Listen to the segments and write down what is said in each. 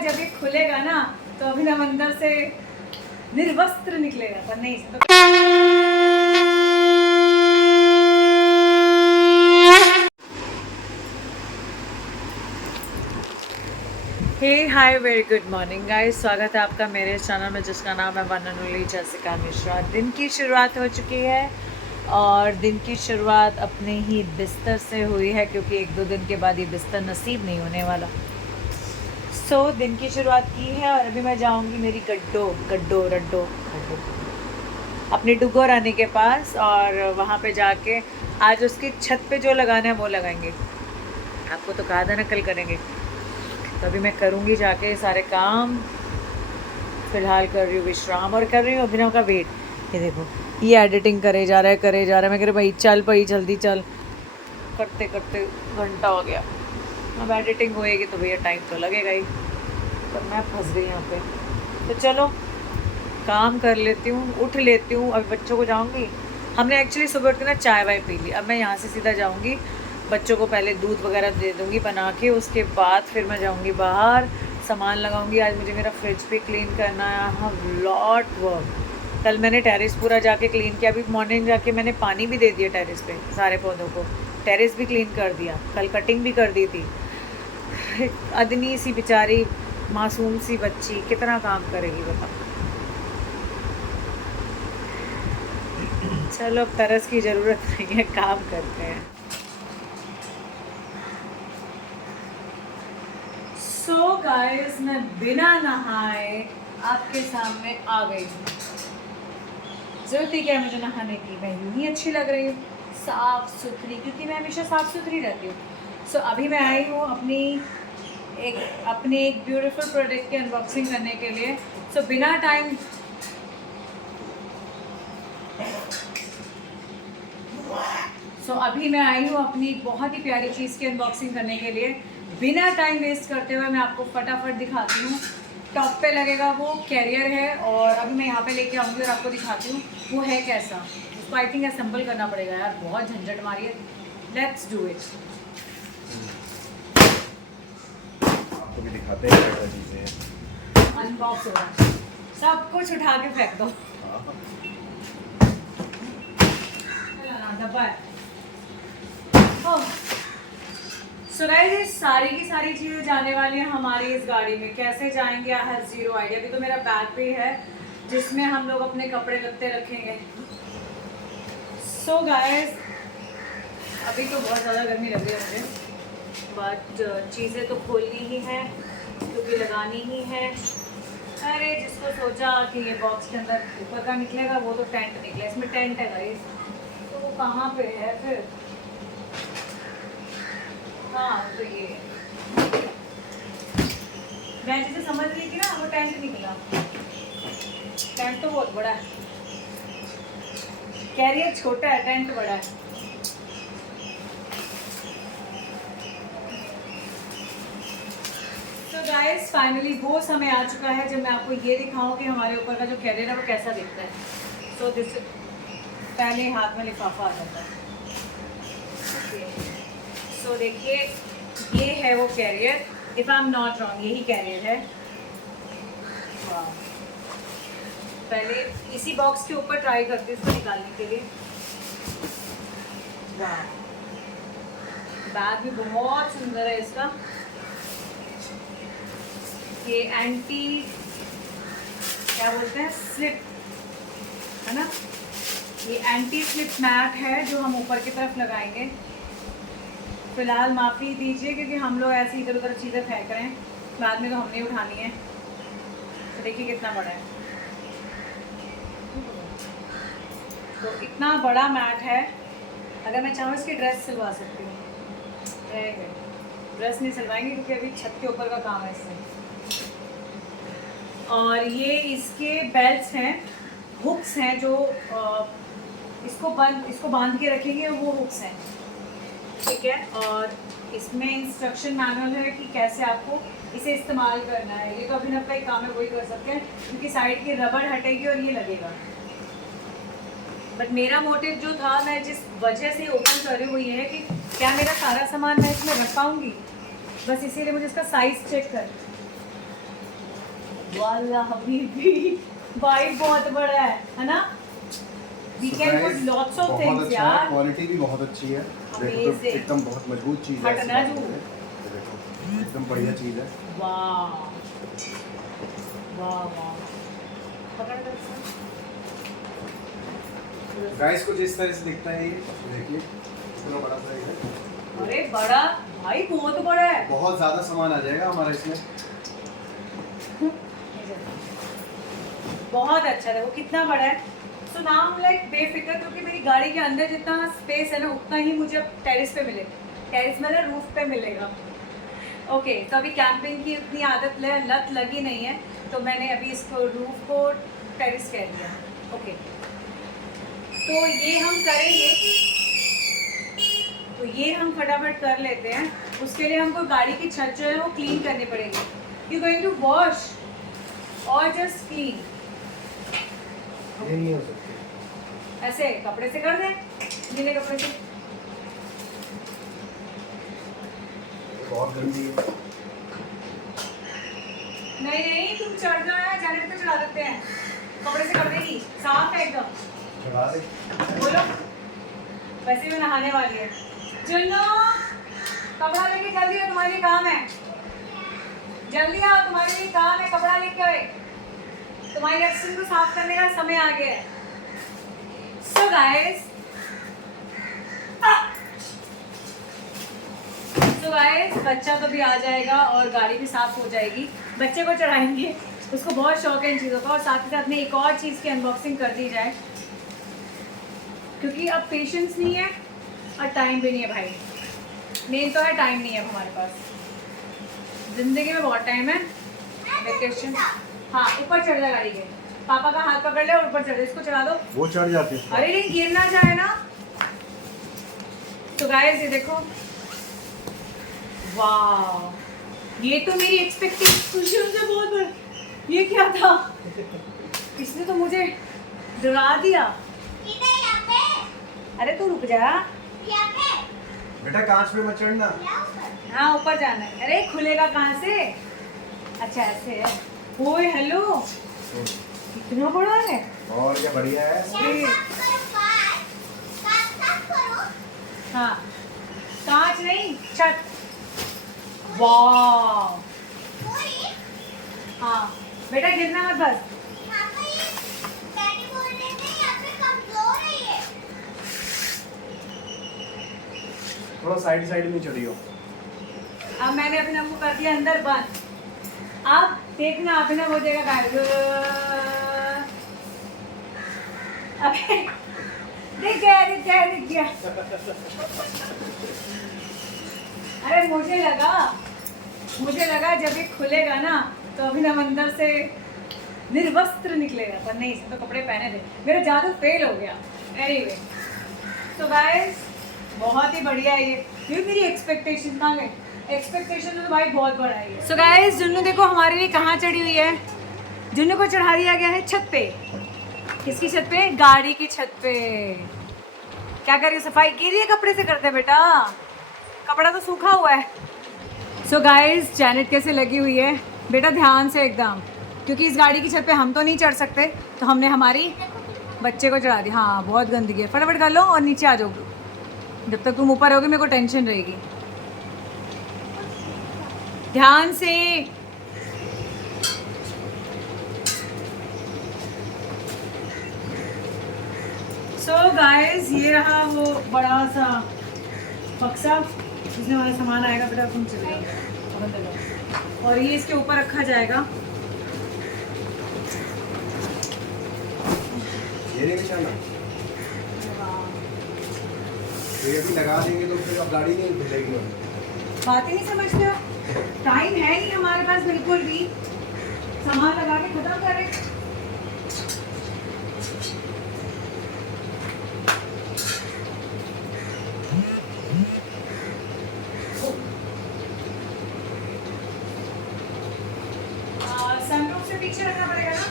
जब ये खुलेगा ना तो अभिनव अंदर से निर्वस्त्र निकलेगा, पर नहीं तो hey hi very good morning guys, स्वागत है आपका मेरे चैनल में जिसका नाम है one and only Jessica Mishra. दिन की शुरुआत हो चुकी है और दिन की शुरुआत अपने ही बिस्तर से हुई है, क्योंकि एक दो दिन के बाद ये बिस्तर नसीब नहीं होने वाला। दिन की शुरुआत की है और अभी मैं जाऊंगी मेरी गड्डो अपनी डुगो रानी के पास, और वहाँ पे जाके आज उसकी छत पे जो लगाना है वो लगाएंगे। आपको तो कहा था ना कल करेंगे, तो अभी मैं करूँगी जाके सारे काम। फ़िलहाल कर रही हूँ विश्राम और कर रही हूँ अभिनव का वेट। ये देखो, ये एडिटिंग करे जा रहा है। मैं कह रही भाई चल भाई जल्दी चल, करते करते घंटा हो गया। अब एडिटिंग होएगी तो भैया टाइम तो लगेगा ही, पर मैं फंस गई यहाँ पे। तो चलो काम कर लेती हूँ, उठ लेती हूँ। अभी बच्चों को जाऊँगी, हमने एक्चुअली सुबह उठ के ना चाय वाय पी ली। अब मैं यहाँ से सीधा जाऊँगी, बच्चों को पहले दूध वगैरह दे दूँगी बना के, उसके बाद फिर मैं जाऊँगी बाहर, सामान लगाऊँगी। आज मुझे मेरा फ्रिज भी क्लीन करना है, हाँ लॉट वर्क। कल मैंने टेरेस पूरा जाके क्लीन किया, अभी मॉर्निंग जाके मैंने पानी भी दे दिया टेरेस पे सारे पौधों को, टेरेस भी क्लीन कर दिया, कल कटिंग भी कर दी थी। अदनी सी बेचारी मासूम सी बच्ची कितना काम करेगी बताओ। चलो अब तरस की ज़रूरत नहीं है, काम करते हैं। सो गाइस, मैं बिना नहाए आपके सामने आ गई हूँ। जरूरत ही क्या है मुझे नहाने की, मैं यूँ ही अच्छी लग रही हूँ साफ़ सुथरी, क्योंकि मैं हमेशा साफ़ सुथरी रहती हूँ। सो अभी मैं आई हूँ अपने एक ब्यूटीफुल प्रोडक्ट की अनबॉक्सिंग करने के लिए। सो बिना टाइम अभी मैं आई हूँ अपनी बहुत ही प्यारी चीज़ की अनबॉक्सिंग करने के लिए। बिना टाइम वेस्ट करते हुए मैं आपको फटाफट दिखाती हूँ। टॉप पे लगेगा वो कैरियर है, और अभी मैं यहाँ पे लेके आऊँगी और आपको दिखाती हूँ वो है कैसा। उसको आई थिंक असेंबल करना पड़ेगा यार, बहुत झंझट मारी है। Let's do it. आपको भी दिखाते हैं क्या चीज़ें। अनबॉक्स हो रहा है, सब कुछ उठा के फेंक दो। डब्बा है। सो गाइस, सारी की सारी चीज़ें जाने वाली हैं हमारी इस गाड़ी में। कैसे जाएंगे आई हैव ज़ीरो आइडिया। अभी तो मेरा बैग भी है जिसमें हम लोग अपने कपड़े लत्ते रखेंगे। सो गाइस, अभी तो बहुत ज़्यादा गर्मी लग रही है मुझे, बट चीज़ें तो खोलनी ही है क्योंकि लगानी ही है। अरे जिसको सोचा कि ये बॉक्स के अंदर ऊपर का निकलेगा, वो तो टेंट निकला। इसमें टेंट है गाइस, तो वो कहाँ पे है फिर? हाँ तो ये मैं जिसे समझ रही थी ना, वो टेंट निकला। टेंट तो बहुत बड़ा है, कैरियर छोटा है, टेंट बड़ा है। तो गाइस फाइनली वो समय आ चुका है जब मैं आपको ये दिखाऊं कि हमारे ऊपर का जो कैरियर है वो कैसा दिखता है। सो दिस, पहले हाथ में लिफाफा आ जाता है। सो देखिए, ये है वो carrier. If I am not wrong यही कैरियर है। पहले इसी बॉक्स के ऊपर ट्राई करती हूँ इसको निकालने के लिए। वाह, बैग भी बहुत सुंदर है इसका। ये एंटी क्या बोलते हैं, स्लिप है ना, ये एंटी स्लिप मैट है जो हम ऊपर की तरफ लगाएंगे। फिलहाल माफ़ी दीजिए क्योंकि हम लोग ऐसे इधर उधर चीज़ें फेंक रहे हैं, बाद में तो हमने उठानी है। तो देखिए कितना बड़ा है, तो इतना बड़ा मैट है। अगर मैं चाहूँ इसकी ड्रेस सिलवा सकती हूँ, ड्रेस नहीं सिलवाएंगे क्योंकि अभी छत के ऊपर का काम है इससे। और ये इसके बेल्ट्स हैं, हुक्स हैं जो इसको बांध के रखेंगे, वो हुक्स हैं, ठीक है। और इसमें इंस्ट्रक्शन मैनुअल है कि कैसे आपको इसे इस्तेमाल करना है। ये तो अभिनव का ही काम है, वही कर सकते हैं क्योंकि साइड की रबड़ हटेगी और ये लगेगा। बट मेरा मोटिव जो था, मैं जिस वजह से ओपन कर रही हूँ वो ये है कि क्या मेरा सारा सामान मैं इसमें रख पाऊँगी, बस इसीलिए मुझे इसका साइज़ चेक कर। वाला हबीबी बाइक बहुत बड़ा है ना? We can put lots of things यार। क्वालिटी भी बहुत अच्छी है। देखो तो Amazing. एकदम बहुत मजबूत चीज है। हटना ऐसी जो। बात नहीं है। ये देखो एकदम बढ़िया चीज है। वाह वाह वाह, पकड़ कर इसको। गाइस कुछ इस तरह से दिखता है ये, देखिए इतना बड़ा साइज है। अरे बड़ा भाई, बहुत बड़ा है। बहुत ज्यादा सामान आ जाएगा हमारा इसमें। बहुत अच्छा है। वो कितना बड़ा है। So now I am like बेफिक्र, क्योंकि मेरी गाड़ी के अंदर जितना स्पेस है ना उतना ही मुझे अब टेरेस पे मिलेगा। टेरेस में ना रूफ पे मिलेगा। ओके तो अभी कैंपिंग की उतनी लत लगी नहीं है, तो मैंने अभी इसको रूफ को टेरेस कह दिया। ओके तो ये हम करेंगे, तो ये हम फटाफट कर लेते हैं। उसके लिए हमको गाड़ी की छत जो है वो क्लीन करनी पड़ेगी। यू गोइंग टू वॉश और जस्ट क्लीन? ये नहीं हो सकती। ऐसे कपड़े से कर दें, गीले कपड़े से। बहुत गंदी है। नहीं नहीं, तुम चढ़ जाना, जनरेटर पे चढ़ा देते हैं, कपड़े से कर देगी, साफ है एकदम। चढ़ा दे। बोलो, वैसे भी नहाने वाली है। चलो कपड़ा लेके जल्दी आओ, तुम्हारे लिए काम है। जल्दी आओ, तुम्हारे लिए काम है, कपड़ा लेके आओ। तुम्हारी एक्शन को साफ करने का समय आ गया है। सो गाइस, बच्चा तो भी आ जाएगा और गाड़ी भी साफ हो जाएगी। बच्चे को चढ़ाएंगे, उसको बहुत शौक है इन चीज़ों का। और साथ ही साथ में एक और चीज़ की अनबॉक्सिंग कर दी जाए, क्योंकि अब पेशेंस नहीं है और टाइम भी नहीं है भाई। मेन तो है टाइम नहीं है अब हमारे पास। जिंदगी में बहुत टाइम है। वेकेशन, हाँ ऊपर चढ़ जा गाड़ी के, पापा का हाथ पकड़ ले और ऊपर चढ़ जा, इसको चढ़ा दो। वो चढ़ जाती है। अरे नहीं, गिर ना जाए ना। तो गाइस ये देखो, वाह, ये तो मेरी एक्सपेक्टेशन से बहुत है। ये क्या था? इसने तो मुझे डरा दिया। अरे तू रुक जा। बेटा कांच पे मत चढ़ना। हाँ ऊपर जाना है। अरे खुलेगा कहाँ से? अच्छा ऐसे है। ओए हेलो, कितना बड़ा है। और क्या बढ़िया है। हाँ कांच नहीं, छत। वाह, हाँ बेटा गिरना मत बस। थोड़ा साइड में चढ़ियो। अब मैंने अपने मुंह कर दिया अंदर बंद। अब देखना अभिनव हो जाएगा गाड़ी। अबे दिख गया दिख गया दिख गया। अरे मुझे लगा जब ये खुलेगा ना तो अभिनव अंदर से निर्वस्त्र निकलेगा, पर नहीं, इसमें तो कपड़े पहने थे। मेरा जादू फेल हो गया। एनीवे तो गाइस बहुत ही बढ़िया है ये मेरी एक्सपेक्टेशन कहाँ गई? एक्सपेक्टेशन तो भाई बहुत बड़ा है। सो गाइस जुन्नू देखो हमारे लिए कहाँ चढ़ी हुई है। जुन्नू को चढ़ा दिया गया है छत पे। किसकी छत पे? गाड़ी की छत पे। क्या कर रही है? सफाई की रही है, कपड़े से करते बेटा, कपड़ा तो सूखा हुआ है। सो गाइस जैनेट कैसे लगी हुई है बेटा, ध्यान से एकदम, क्योंकि इस गाड़ी की छत पे हम तो नहीं चढ़ सकते, तो हमने हमारी बच्चे को चढ़ा दी। हाँ बहुत गंदगी है, फटाफट कर लो और नीचे आ जाओ। जब तक तुम ऊपर रहोगे मेरे को टेंशन रहेगी। ध्यान से। सो गाइस ये रहा वो बड़ा सा बक्सा जिसमें हमारा सामान आएगा। बेटा तुम चले जाओ, और ये इसके ऊपर रखा जाएगा। ये नहीं बिछाना। ये भी लगा देंगे तो फिर अब गाड़ी नहीं धुलेगी। बात ही नहीं समझते हो। टाइम है नहीं हमारे पास बिल्कुल भी, सामान लगा के खत्म करें। सनरूफ से पीछे रखना पड़ेगा ना।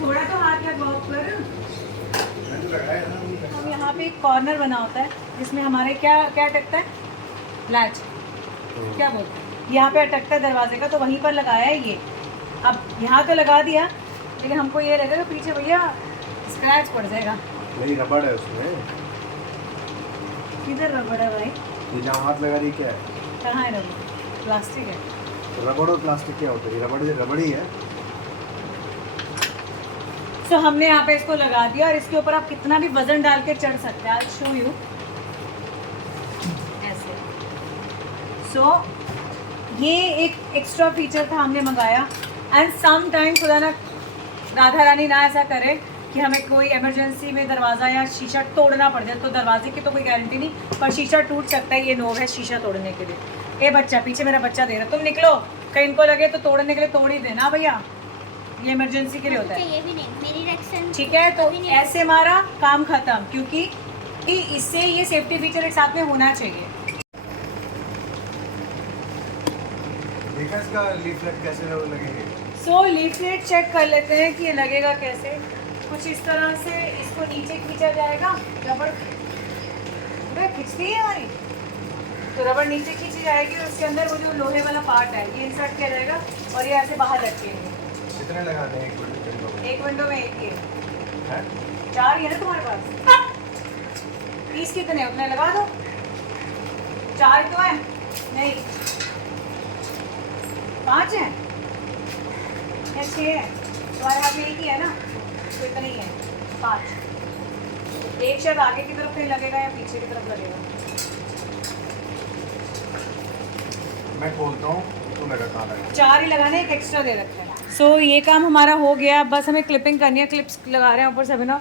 थोड़ा तो हाथ लगाओ ऊपर। पे एक कॉर्नर बना होता है जिसमें हमारे क्या क्या अटकता है, लैच क्या बोलते हैं, यहाँ पे अटकता है दरवाजे का, तो वहीं पर लगाया है ये। अब यहाँ तो लगा दिया, लेकिन हमको ये लगेगा पीछे भैया स्क्रैच पड़ जाएगा। नहीं रबड़ है उसमें। किधर रबड़ है भाई? ये जहाँ हाथ लगा रही क्या है? कहाँ है रबड़? प्लास्टिक है। रबड़ और प्लास्टिक क्या होता है? ये रबड़ ही है। सो हमने यहाँ पे इसको लगा दिया, और इसके ऊपर आप कितना भी वजन डाल के चढ़ सकते हैं। आई शो यू ऐसे। सो ये एक एक्स्ट्रा फीचर था, हमने मंगाया। एंड सम टाइम खुदा ना राधा रानी ना ऐसा करे कि हमें कोई इमरजेंसी में दरवाज़ा या शीशा तोड़ना पड़ जाए, तो दरवाजे की तो कोई गारंटी नहीं, पर शीशा टूट सकता है। ये नोब है शीशा तोड़ने के लिए। ए बच्चा, पीछे मेरा बच्चा दे रहा, तुम निकलो, कहीं इनको लगे तो तोड़ने के लिए तोड़ ही देना भैया, ये इमरजेंसी के लिए होता है। ये भी नहीं, मेरी रिएक्शन ठीक है, तो ऐसे हमारा काम खत्म, क्योंकि इससे ये सेफ्टी फीचर एक साथ में होना चाहिए। देखा इसका लीफलेट कैसे लगेंगे? सो लीफलेट चेक कर लेते हैं कि ये लगेगा कैसे। कुछ इस तरह से इसको नीचे खींचा जाएगा, रबड़ खींचती है हमारी, तो रबड़ नीचे खींची जाएगी, और उसके अंदर वो जो लोहे वाला पार्ट है ये इंसर्ट किया जाएगा, और ये ऐसे बाहर रखेंगे। कितने लगाते हैं एक विंडो में? एक ही है? 4 ही है ना तुम्हारे पास? 30 कितने उतने लगा दो, 4 तो है, नहीं 5 है या 6 है? तुम्हारे हाथ में एक ही है ना, तो इतना ही है, 5। एक शायद आगे की तरफ कहीं लगेगा या पीछे की तरफ लगेगा। मैं खोलता हूँ तो लगा कहाँ लगा। 4 ही लगाने, एक एक्स्ट्रा दे रखा है। सो ये काम हमारा हो गया, बस हमें क्लिपिंग करनी है। क्लिप्स लगा रहे हैं ऊपर से अभी ना,